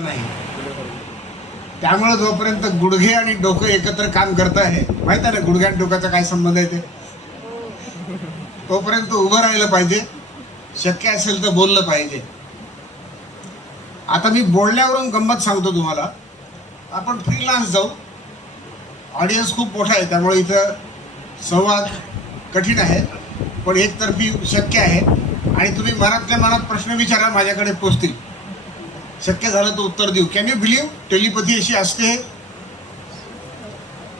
नाही. त्यामुळे जोपर्यंत गुडघे आणि डोकं एकत्र काम करत आहे, माहित आहे ना गुडघ्या आणि डोक्याचा काय संबंध आहे ते, तोपर्यंत उभं राहिलं पाहिजे. शक्य असेल तर बोललं पाहिजे. आता मी बोलण्यावरून गंमत सांगतो तुम्हाला. आपण फ्रीलान्स जाऊ. ऑडियन्स खूप मोठा आहे, त्यामुळे इथं संवाद कठीण आहे, पण एकतर्फी शक्य आहे. आणि तुम्ही मनातल्या मनात प्रश्न विचारा, माझ्याकडे पोचतील. शक्य झालं तर उत्तर देऊ. कॅन यू बिलीव्ह टेलिपॅथी अशी असते?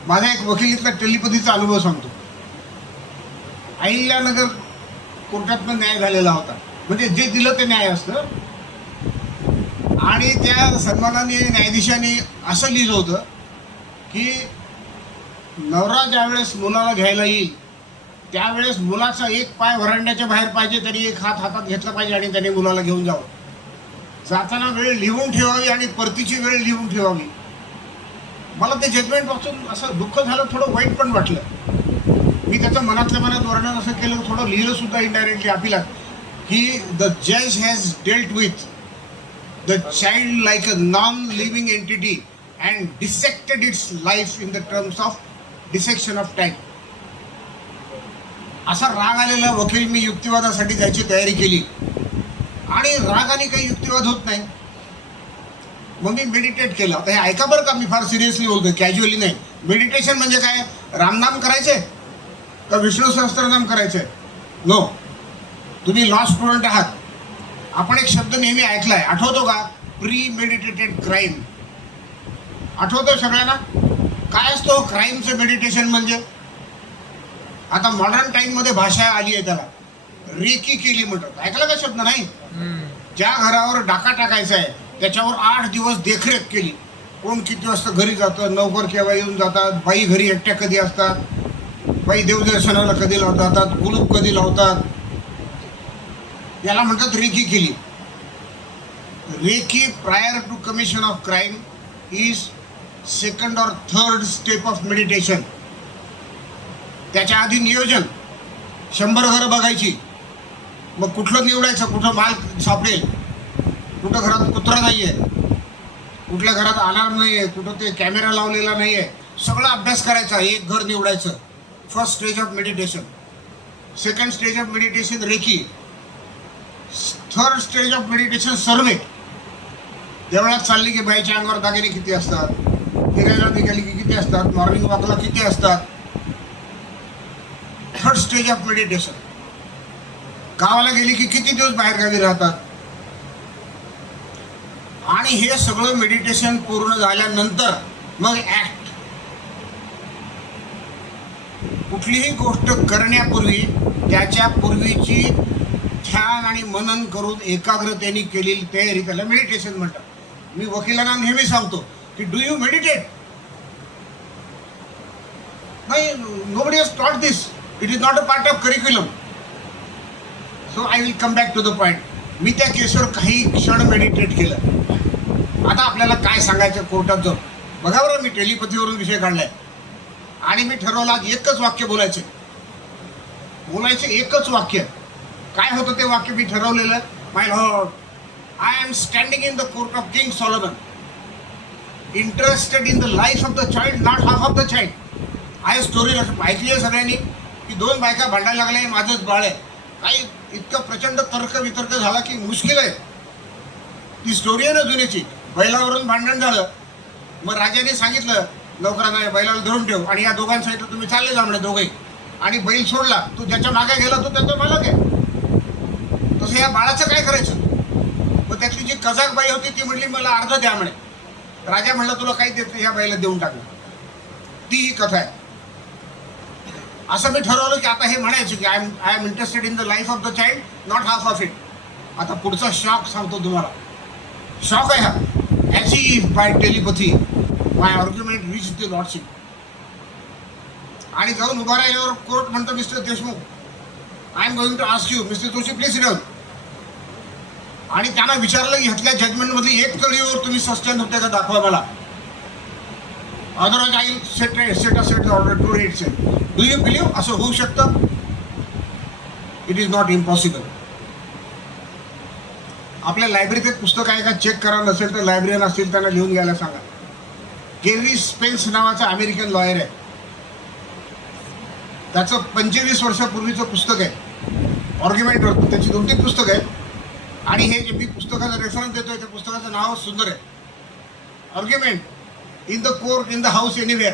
माझा एक वकिलीतला टेलिपॅथीचा अनुभव सांगतो. अहिल्यानगर कोर्टातनं न्याय झालेला होता, म्हणजे जे दिलं ते न्याय असतं. आणि त्या सन्माननीय न्यायाधीशाने असं लिहिलं होतं की नवरा ज्यावेळेस मुलाला घ्यायला येईल त्यावेळेस मुलाचा एक पाय व्हरांड्याच्या बाहेर पाहिजे, तरी एक हात हातात घेतला पाहिजे आणि त्याने मुलाला घेऊन जावं. जाताना वेळ लिहून ठेवावी आणि परतीची वेळ लिहून ठेवावी. मला ते जजमेंट वाचून असं दुःख झालं, थोडं वाईट पण वाटलं. मी त्याचं मनातल्या मनात वर्णन असं केलं, थोडं लिहिलं सुद्धा इनडायरेक्टली अपिलात, की द जज has dealt with the child like a non living entity and dissected it's life in the terms of dissection of time. असा राग आलेला वकील मी युक्तिवादासाठी जायची तयारी केली आणि रागाने काही युक्तिवाद होत नाही. मग मी मेडिटेट केलं. आता हे ऐका बरं का, मी फार सिरियसली बोलतोय, कॅज्युअली नाही. मेडिटेशन म्हणजे काय? रामनाम करायचे का विष्णू सहस्त्रनाम करायचे? नो. तुम्ही लॉ स्टुडंट आहात. आपण एक शब्द नेहमी ऐकलाय, आठवतो का? Pre meditated crime. आठवतो सगळ्यांना? काय असतो क्राईमचं मेडिटेशन म्हणजे? आता मॉडर्न टाइम मध्ये भाषा आली आहे, त्याला रेकी केली म्हणतात. ऐकलं का शब्द? नाही. ज्या घरावर डाका टाकायचा आहे त्याच्यावर 8 दिवस देखरेख केली. कोण किती वाजता घरी जातं, नोकर केव्हा येऊन जातात, बाई घरी एकट्या कधी असतात, बाई देवदर्शनाला कधी जातात, कुलूप कधी लावतात, याला म्हणतात रेकी केली. Recce prior to commission of crime is second और थर्ड स्टेप ऑफ मेडिटेशन. त्याच्या आधी नियोजन, 100 घरं बघायची, मग कुठलं निवडायचं, कुठं माल सापडेल, कुठं घरात कुत्रा नाही आहे, कुठल्या घरात अलार्म नाही आहे, कुठं ते कॅमेरा लावलेला नाही आहे, सगळं अभ्यास करायचा. एक घर निवडायचं. First stage of meditation. Second stage of meditation reiki. Third stage of meditation सर्वे. देवळात चालली की बाईच्या अंगावर दागिने किती असतात, फिरायला निघाली की किती असतात, मॉर्निंग वॉकला किती असतात. Third stage of meditation. गावाला गेली की किती दिवस बाहेर गावी राहतात. आणि हे सगळं मेडिटेशन पूर्ण झाल्यानंतर मग ऍक्ट. कुठलीही गोष्ट करण्यापूर्वी त्याच्या पूर्वीची ध्यान आणि मनन करून एकाग्रतेने केलेली तयारी, त्याला मेडिटेशन म्हणतात. मी वकिलांना नेहमी सांगतो की डू यू मेडिटेट? नाही, nobody has taught this. It is not a part of curriculum. So I will come back to the point. मी त्या केसवर काही क्षण मेडिटेट केलं. आता आपल्याला काय सांगायचं कोर्टात जाऊन? बघा बरं, मी टेलिपॅथीवरून विषय काढलाय आणि मी ठरवलं आज एकच वाक्य बोलायचं. एकच वाक्य. काय होतं ते वाक्य मी ठरवलेलं? My lord, I am standing in the court of King Solomon, interested in the life of the child, not half of the child. आहे स्टोरी ऐकली आहे सगळ्यांनी की 2 बायका भांडायला लागल्या, माझंच बाळ आहे. काही इतकं प्रचंड तर्क वितर्क झाला की मुश्किल आहे. ती स्टोरी आहे ना जुन्याची. बैलावरून भांडण झालं, मग राजाने सांगितलं नोकरांना, बैलाला धरून ठेव आणि या दोघांसाठी तुम्ही चालले जा म्हणे दोघे. आणि बैल सोडला, तू ज्याच्या मागे गेला तो त्याचा मालक आहे. तसं या बाळाचं काय करायचं? मग त्यातली जी कजाक बाई होती ती म्हणली मला अर्ध द्या म्हणे. राजा म्हणला तुला काही देत नाही, ह्या बाईला देऊन टाकलं. ती ही कथा आहे. असं मी ठरवलं की आता हे म्हणायचं की I am interested in the life of the child, not half of it. आता पुढचा शॉक सांगतो तुम्हाला. शॉक आहे हा. As if by telepathy my argument reach the lordship. आणि जाऊन उभा राहिल्यावर कोर्ट म्हणतो, mister Deshmukh, I am going to ask you. Mister Joshi please sit down. आणि त्यांना विचारलं की ह्यातल्या जजमेंटमधली एक तळीवर तुम्ही सस्टेन होते का दाखवा मला. Otherwise I set asset order to read set. Do you believe असं होऊ शकतं? It is not impossible. आपल्या लायब्ररीत एक पुस्तक आहे का चेक करा, नसेल तर लायब्ररीयन असतील त्यांना लिहून घ्यायला सांगा. गेरी स्पेन्स नावाचा अमेरिकन लॉयर आहे. त्याचं 25 वर्षापूर्वीचं पुस्तक आहे आर्ग्युमेंटवर. त्याची 2-3 पुस्तकं आहेत. आणि हे जे मी पुस्तकाचं रेफरन्स देतोय त्या पुस्तकाचं नाव सुंदर आहे, argument in the court, in the house, anywhere.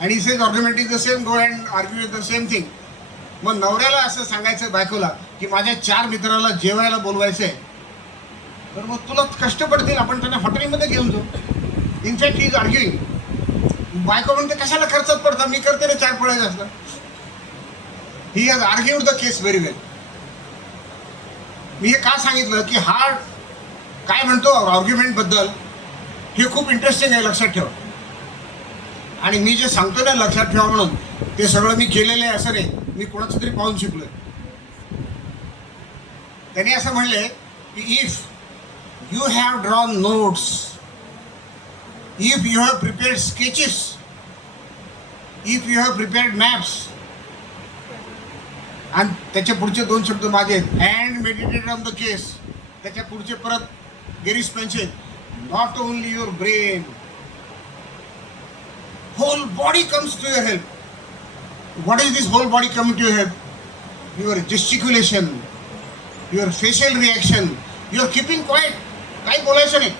आणि he says argument is the same, go and argue with the same thing. मग नवऱ्याला असं सांगायचं बायकोला की माझ्या 4 मित्राला जेवायला बोलवायचंय, तर मग तुला कष्ट पडतील, आपण त्यांना हॉटेलमध्ये घेऊन जाऊ. In fact he is arguing. बायको म्हणते कशाला खर्चात पडता, मी करते रे 4 फळायचं असलं. He has argued the case very well. मी हे का सांगितलं की हा काय म्हणतो आर्ग्युमेंट बद्दल हे खूप इंटरेस्टिंग आहे, लक्षात ठेवा. आणि मी जे सांगतो ना लक्षात ठेवा म्हणून, ते सगळं मी केलेलं आहे असं नाही, मी कोणाचं तरी पाहून शिकलोय. त्याने असं म्हणले की if you have drawn notes, if you have prepared sketches, if you have prepared maps, आणि त्याच्या पुढचे 2 शब्द माझे आहेत, अँड मेडिटेटेड ऑन द केस. त्याच्या पुढचे परत गेरी स्पेन्स आहेत, not only your brain, whole body comes to your help. What is this whole body coming to your help? Your gesticulation, your facial reaction, you are keeping quiet. काही बोलायचं नाही,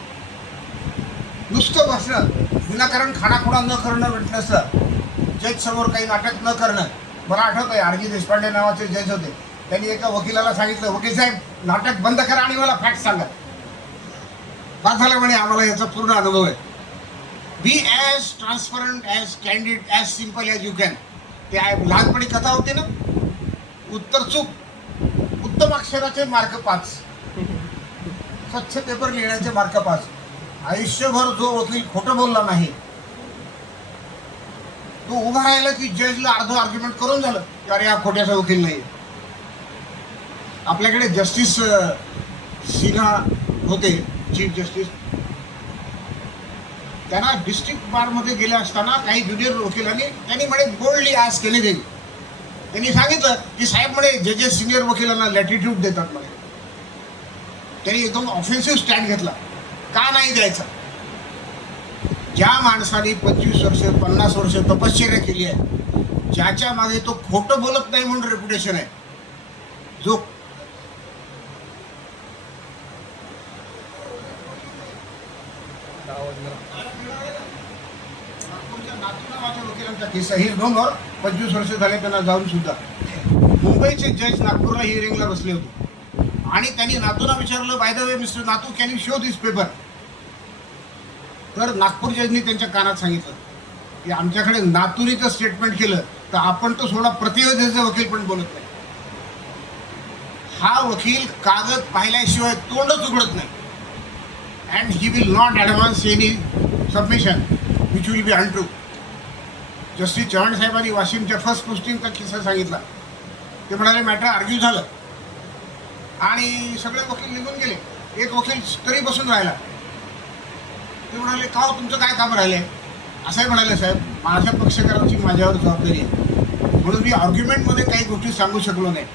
नुसतं बसणं, विनाकारण खाणाखुणा न करणं, म्हटलं जज समोर काही नाटक न करणं. मला आठवत आहे आर.जी. देशपांडे नावाचे जज होते, त्यांनी एका वकिलाला सांगितलं, वकील साहेब नाटक बंद करा आणि मला फॅक्ट सांगा. बाद झालं म्हणे, आम्हाला याचा पूर्ण अनुभव आहे. Be as transparent, as candid, as simple as you can. ते लहानपणी कथा होते ना, उत्तर चूक, उत्तम अक्षराचे मार्क 5, स्वच्छ पेपर लिहिण्याचे मार्क 5. आयुष्यभर जो वकील खोटं बोलला नाही तो उभा राहिला की जजला अर्ध आर्ग्युमेंट करून झालं की अरे हा खोट्याचा वकील नाही. आपल्याकडे जस्टिस सिन्हा होते, चीफ जस्टिस. त्यांना डिस्ट्रिक्ट बारमध्ये गेले असताना काही ज्युनियर वकिलांनी त्यांनी म्हणे बोल्डली आज केले जाईल. त्यांनी सांगितलं की साहेब म्हणे जजेस सिनियर वकिलांना लॅटिट्यूड देतात म्हणे. त्यांनी एकदम ऑफेन्सिव्ह स्टँड घेतला, का नाही द्यायचा. ज्या माणसाने 25 वर्ष 50 वर्ष तपश्चर्या केली आहे, ज्याच्या मागे तो खोटं बोलत नाही म्हणून रेप्युटेशन आहे, जो वकिलांचा केस आहे, नो मोर 25 वर्ष झाले त्यांना जाऊन सुद्धा. मुंबईचे जज नागपूरला हिअरिंगला बसले होते आणि त्यांनी नातूला विचारलं, बाय द वे मिस्टर नातू, can you show this paper. तर नागपूर जजनी त्यांच्या कानात सांगितलं की आमच्याकडे नातूरीचं स्टेटमेंट केलं तर आपण तो सोडा प्रतिवेदीचा वकील पण बोलत नाही. हा वकील कागद पाहिल्याशिवाय तोंडच उघडत नाही. And he will not advance any submission which will be untrue. Justice Chavan साहेबांनी वाशिमच्या फर्स्ट पोस्टिंगचा किस्सा सांगितला. ते म्हणाले मॅटर आर्ग्यू झालं आणि सगळे वकील निघून गेले, एक वकील तरी बसून राहिला. ते म्हणाले का तुमचं काय काम राहिलं आहे. असंही म्हणाले साहेब माझ्या पक्षकारांची माझ्यावर जबाबदारी आहे म्हणून मी आर्ग्युमेंटमध्ये काही गोष्टी सांगू शकलो नाही.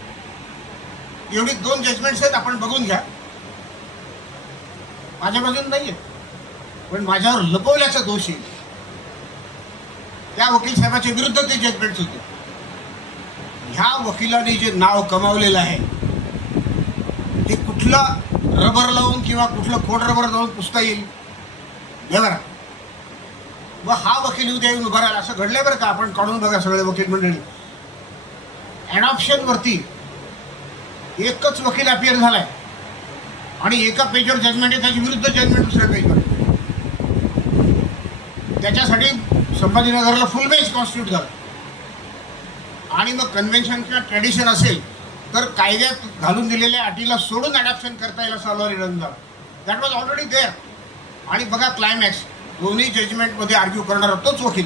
एवढी 2 जजमेंट्स आहेत, आपण बघून घ्या. माझ्या बाजून नाही आहे पण माझ्यावर लपवल्याचा दोष येईल. त्या वकील साहेबाच्या विरुद्ध ते जजमेंट्स होते. ह्या वकिलाने जे नाव कमावलेलं आहे ते कुठला रबर लावून किंवा कुठलं खोड रबर लावून पुसता येईल बरं. मग हा वकील उद्या येऊन उभा राहिला असं घडलंय बरं का. आपण काढून बघा सगळे वकील मंडळी. ॲडॉप्शनवरती एकच वकील अपियर झालाय आणि एका पेजवर जजमेंट आहे, त्याच्या विरुद्ध जजमेंट दुसऱ्या पेजवर. त्याच्यासाठी संभाजीनगरला फुल बेंच कॉन्स्टिट्यूट झालं. आणि मग कन्व्हेन्शन किंवा ट्रेडिशन असेल तर कायद्यात घालून दिलेल्या अटीला सोडून ॲडॉप्शन करता येईल असा लॉ रिटर्न झाला. That was already there. आणि बघा क्लायमॅक्स, दोन्ही जजमेंटमध्ये आर्ग्यू करणारा तोच वकील.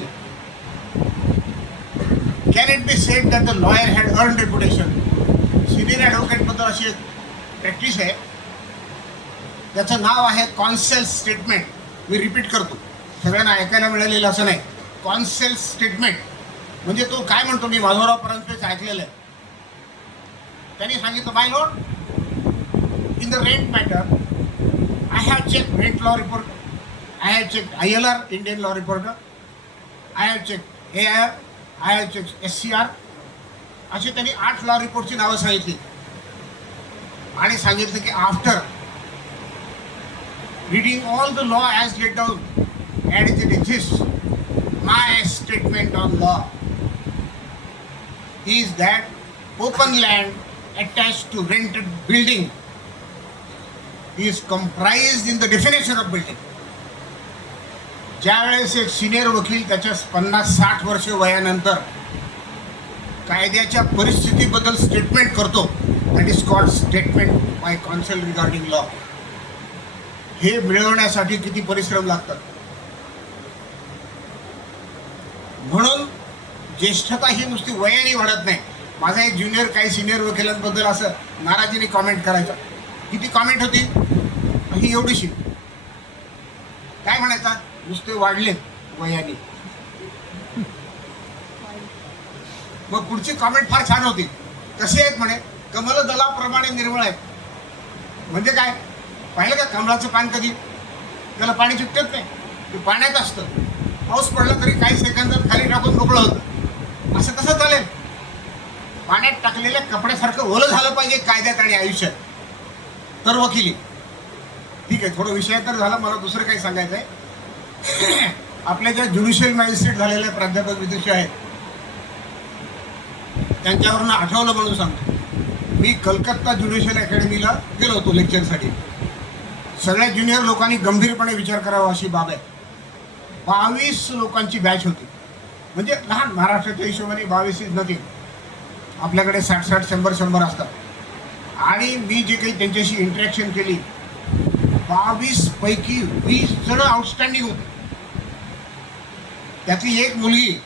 Can it be said that the lawyer had earn reputation. Senior ॲडव्होकेटबद्दल अशी एक प्रॅक्टिस आहे, त्याचं नाव आहे कॉन्सेल्स स्टेटमेंट. मी रिपीट करतो, सगळ्यांना ऐकायला मिळालेलं असं नाही. कॉन्सेल्स स्टेटमेंट म्हणजे तो काय म्हणतो, मी माधवराव परांजपेचं ऐकलेलं आहे. त्यांनी सांगितलं, माय Lord, In the rent matter, I have checked rent law report, I have checked ILR, Indian law reporter, I have checked AIR, I have checked SCR. अशी त्यांनी 8 लॉ रिपोर्टची नावं सांगितली आणि सांगितलं की after reading all the law as laid down and it exists, my statement on law is that open land attached to rented building is comprised in the definition of building. ज्यावेळेस एक senior वकील त्याच्या 50-60 वर्ष वयानंतर कायद्याच्या परिस्थितीबद्दल statement करतो, that is called statement by council regarding law. हे मिळवण्यासाठी किती परिश्रम लागतात. म्हणून ज्येष्ठता ही नुसती वयाने वाढत नाही. माझा एक ज्युनियर काही सिनियर वकिलांबद्दल असं नाराजीने कॉमेंट करायचा. किती कॉमेंट होती ही एवढीशी. काय म्हणायचा, नुसते वाढले वयाने. मग पुढची कॉमेंट फार छान होती. कसे आहेत म्हणे, कमल दलाप्रमाणे निर्मळ आहेत. म्हणजे काय, पाहिलं का कमळाचं पान कधी त्याला पाणी चिकटत नाही, ते पाण्यात असतं. पाऊस पडला तरी काही सेकंदात खाली टाकून मोकळं होतं. असं कसं चालेल. पाण्यात टाकलेल्या कपड्यासारखं ओलं झालं पाहिजे कायद्यात आणि आयुष्यात, तर वकिली. ठीक आहे, थोडं विषय तर झाला. मला दुसरं काही सांगायचं आहे. आपल्या ज्या ज्युडिशियल मॅजिस्ट्रेट झालेल्या प्राध्यापक विदुषी आहेत त्यांच्यावरून आठवलं म्हणून सांगतो. मी कलकत्ता ज्युडिशियल अकॅडमीला गेलो होतो लेक्चरसाठी. सगळ्या ज्युनियर लोकांनी गंभीरपणे विचार करावा अशी बाब आहे. 22 लोकांची बॅच होती. म्हणजे लहान महाराष्ट्राच्या हिशोबाने 22 इज नथिंग. आपल्याकडे 60-60, 100-100 असतात. आणि मी जे काही त्यांच्याशी इंटरॅक्शन केली, 22 पैकी 20 जण आउटस्टँडिंग होते. त्यातली एक मुलगी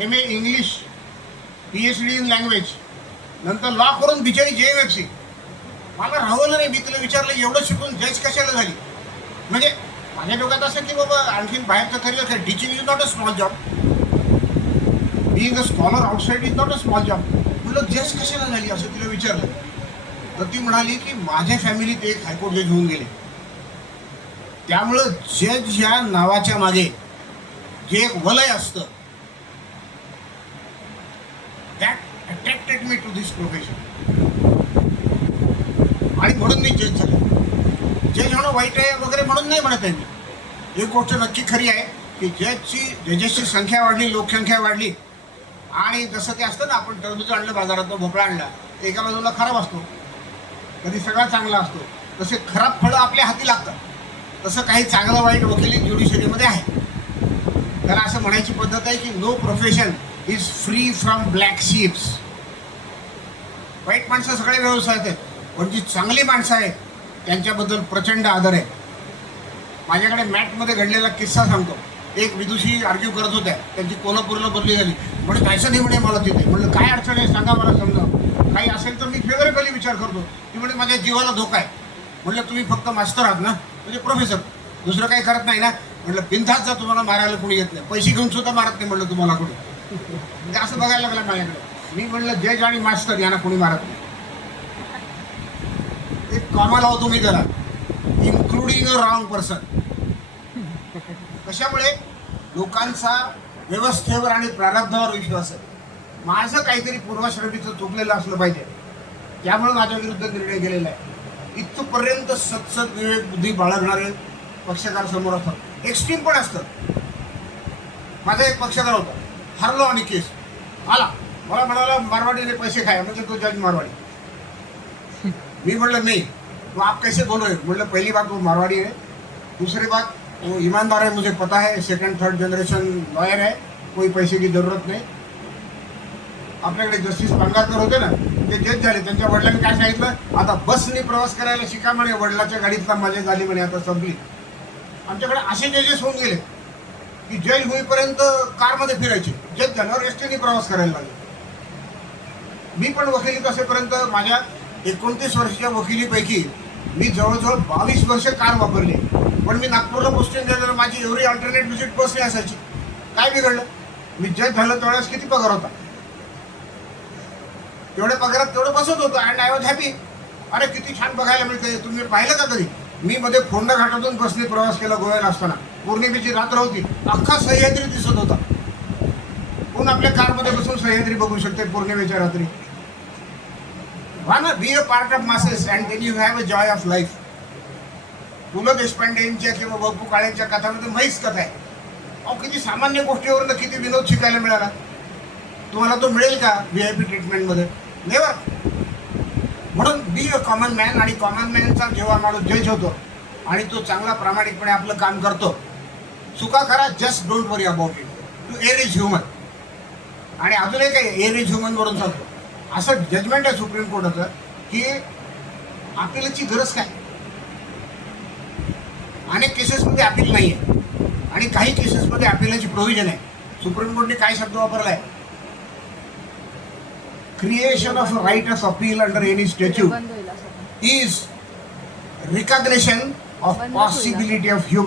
MA English, PhD in language, नंतर लॉ करून बिचारी JMFC. मला राहवलं नाही. मी तिला विचारलं, एवढं शिकून जज कशाला झाली. म्हणजे माझ्या डोक्यात असं की बाबा आणखीन बाहेरचं करिअर काय. Teaching is not a small job. Being a scholar outside is not a small job. म्हटलं जज कशाला झाली असं तिला विचारलं. तर ती म्हणाली की माझ्या फॅमिलीत एक हायकोर्ट जज होऊन गेले, त्यामुळं जज ह्या नावाच्या मागे जे एक वलय असतं, that attracted me to this profession. आणि म्हणून मी जज झालो. जज होणं वाईट आहे वगैरे म्हणून नाही म्हणत आहे मी. एक गोष्ट नक्की खरी आहे की जजेसची संख्या वाढली, लोकसंख्या वाढली. आणि जसं ते असतं ना, आपण टरबूज आणलं बाजारात, भोपळा आणला, एका बाजूला खराब असतो, कधी सगळा चांगला असतो. तसे खराब फळं आपल्या हाती लागतात. तसं काही चांगलं वाईट वकिली ज्युडिशरीमध्ये आहे. त्याला असं म्हणायची पद्धत आहे की no profession is free from black sheeps. वाईट माणसं सगळे व्यवसायात आहेत, पण जी चांगली माणसं आहेत त्यांच्याबद्दल प्रचंड आदर आहे. माझ्याकडे मॅटमध्ये घडलेला किस्सा सांगतो. एक विदुषी आर्ग्यू करत होत्या, त्यांची कोल्हापूरला बदली झाली. म्हणजे जायचं नाही म्हणे मला तिथे. म्हणलं काय अडचण आहे सांगा मला, समजा काही असेल तर मी फेवरेबली विचार करतो. ती म्हणजे माझ्या जीवाला धोका आहे. म्हणलं तुम्ही फक्त मास्टर आहात ना, म्हणजे प्रोफेसर, दुसरं काही करत नाही ना. म्हटलं बिनधास्त जा, तुम्हाला मारायला कोणी येत नाही, पैसे घेऊन सुद्धा मारत नाही म्हणलं तुम्हाला कोणी. म्हणजे असं बघायला लागलं माझ्याकडे. मी म्हणलं जज आणि मास्टर यांना कोणी मारत नाही. एक कॉमा लावतो मी त्याला, इन्क्लुडिंग अ रॉंग पर्सन. कशामुळे लोकांचा व्यवस्थेवर आणि प्रारब्धावर विश्वास आहे. माझं काहीतरी पूर्वाश्रमीचं चुकलेलं असलं पाहिजे, त्यामुळे माझ्या विरुद्ध निर्णय गेलेला आहे. इथपर्यंत सत्सद विवेक बुद्धी बाळगणारे पक्षकार समोर असतात. एक्स्ट्रीम पण असतं. माझा एक पक्षकार होता, हरलो आणि केस आला, मला म्हणाला मारवाडीने पैसे खाय, म्हणजे तो जज मारवाडी. मी म्हटलं नहीं, तो आप कैसे बोल रहे हो. म्हटलं पहिली बात वो मारवाड़ी है, दूसरी बात वो ईमानदार है, मुझे पता है, 2nd-3rd जनरेशन लॉयर है, कोई पैसे की जरूरत नाही. आपल्याकडे जस्टिस पांगारकर होते ना, ते जज झाले. त्यांच्या वडिलांनी काय सांगितलं, आता बसने प्रवास करायला शिका म्हणे, वडिलाच्या गाडीतला मजा झाली म्हणे, आता संपली. आमच्याकडे असे जजेस होऊन गेले की जज होईपर्यंत कारमध्ये फिरायचे, जज झाल्यावर एसटीने प्रवास करायला लागले. मी पण वकिलीत असेपर्यंत माझ्या 29 वर्षाच्या वकिलीपैकी मी जवळजवळ 22 वर्ष कार वापरली. पण मी नागपूरला पोस्टिंग गेल्यावर माझी एवढी अल्टरनेट व्हिजिट बसली असायची. काय बिघडलं, मी जज झालं त्यावेळेस किती पगार होता, तेवढ्या पगारात तेवढं बसत होतं अँड आय वॉज हॅपी. अरे किती छान बघायला मिळते. तुम्ही पाहिलं का कधी? मी मध्ये फोंडा घाटातून बसने प्रवास केला गोव्याला असताना. पौर्णिमेची रात्र होती, अख्खा सह्याद्री दिसत होता. कोण आपल्या कारमध्ये बसून सह्याद्री बघू शकते पौर्णिमेच्या रात्री? ना be a part of masses and then you have a joy of life. Pu La देशपांडेंच्या किंवा बापू काळेंच्या कथांमध्ये म्हैस कथा आहे. अहो किती सामान्य गोष्टीवरून किती विनोद शिकायला मिळाला. तुम्हाला तो मिळेल का VIP ट्रीटमेंटमध्ये? नेवर. म्हणून बी अ कॉमन मॅन. आणि कॉमन मॅनचा जेव्हा माणूस जज होतो आणि तो चांगला प्रामाणिकपणे आपलं काम करतो, चुका करा, just don't worry about it. To err is human. आणि अजूनही काही एअर इज ह्युमन वरून सांगतो, असं जजमेंट आहे सुप्रीम कोर्टाचं की अपिलाची गरज काय. अनेक केसेसमध्ये अपील नाही आहे आणि काही केसेसमध्ये अपिलाची प्रोव्हिजन आहे. सुप्रीम कोर्टने काय शब्द वापरला आहे? Creation of right of appeal under any statute is recognition of possibility of human